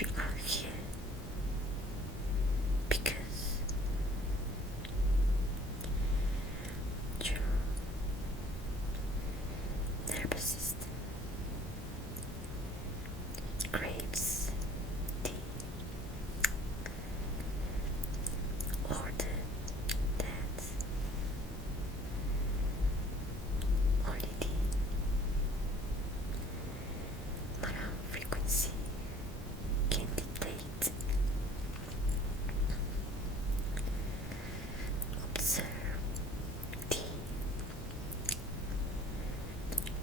you are here because your nervous system craves tea or that only tea around frequency can dictate. Observe the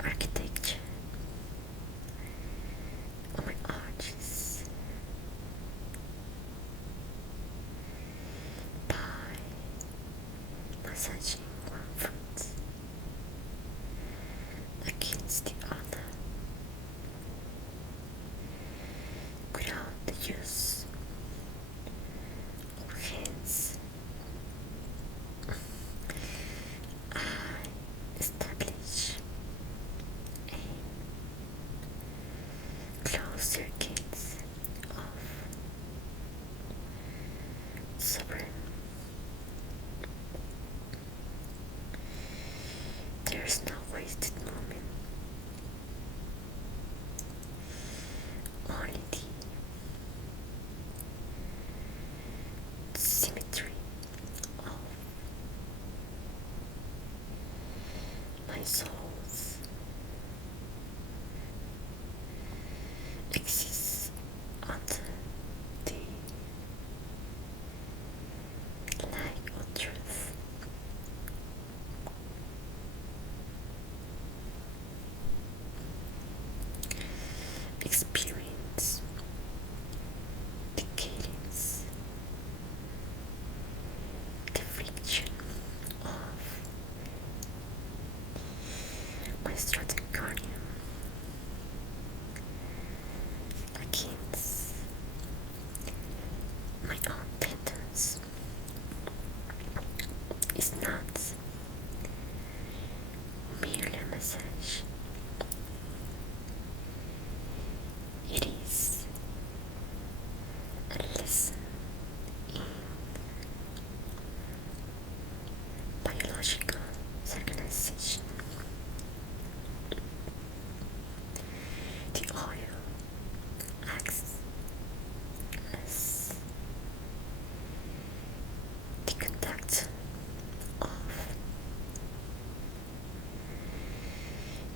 architecture of my arches by massaging one foot against the other without the use of hands. I establish a closed circuit of sovereign. There's no wasted moment, only the symmetry of my soul's exists under the light of truth. Experience the cadence, the friction of my stratigradium against my own tendons. Is not merely a massage. It is a lesson in biological synchronization. The oil acts as the conductor of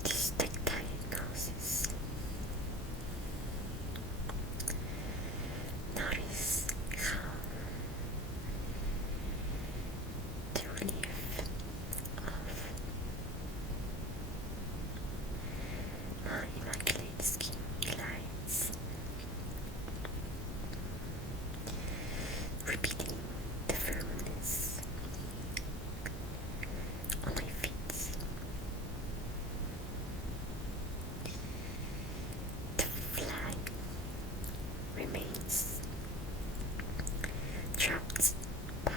this diagnosis. Notice how the relief of my immaculate skin glides, repeating the firmness on my feet. The flag remains trapped by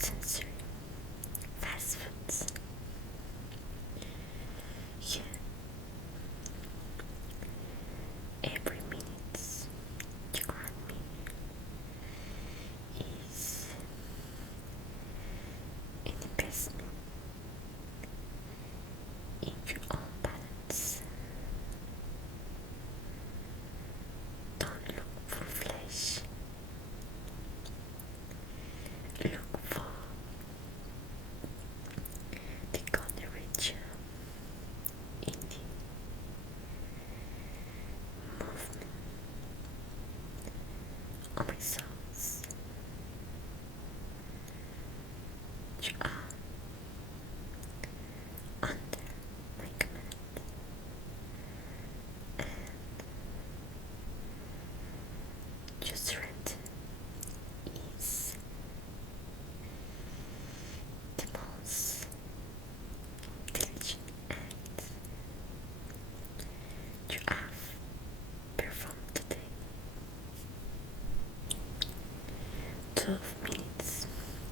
sensory fast foods. Yeah, every minute you grant me is an investment in your own balance. Don't look for flesh, look for the golden rich in the movement of my soul's. You are under my command, and your strength is the most diligent act you have performed today. 12 minutes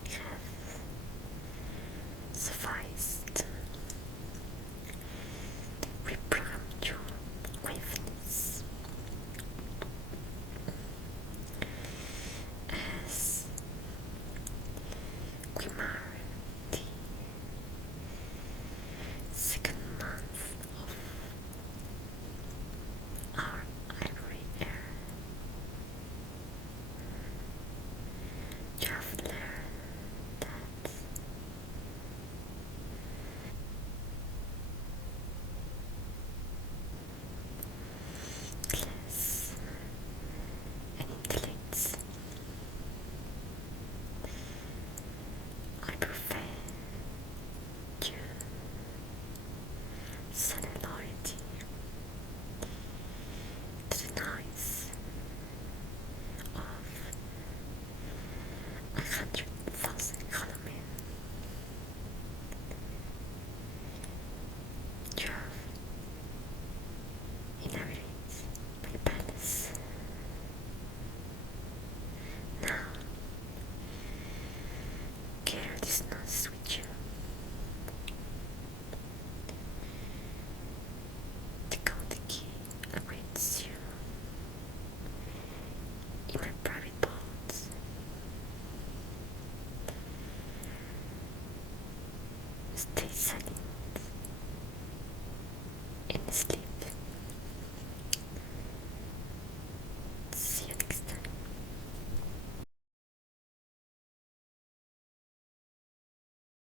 have sufficed to reprogram your wavelengths as we mark the second month of our ivory era. You have learned that class and intellect, I prefer you sonority to the noise of 100,000 column. You have inherited my palace. Now, carry this noise with you. The golden key awaits you in my private vault. Stay silent and sleep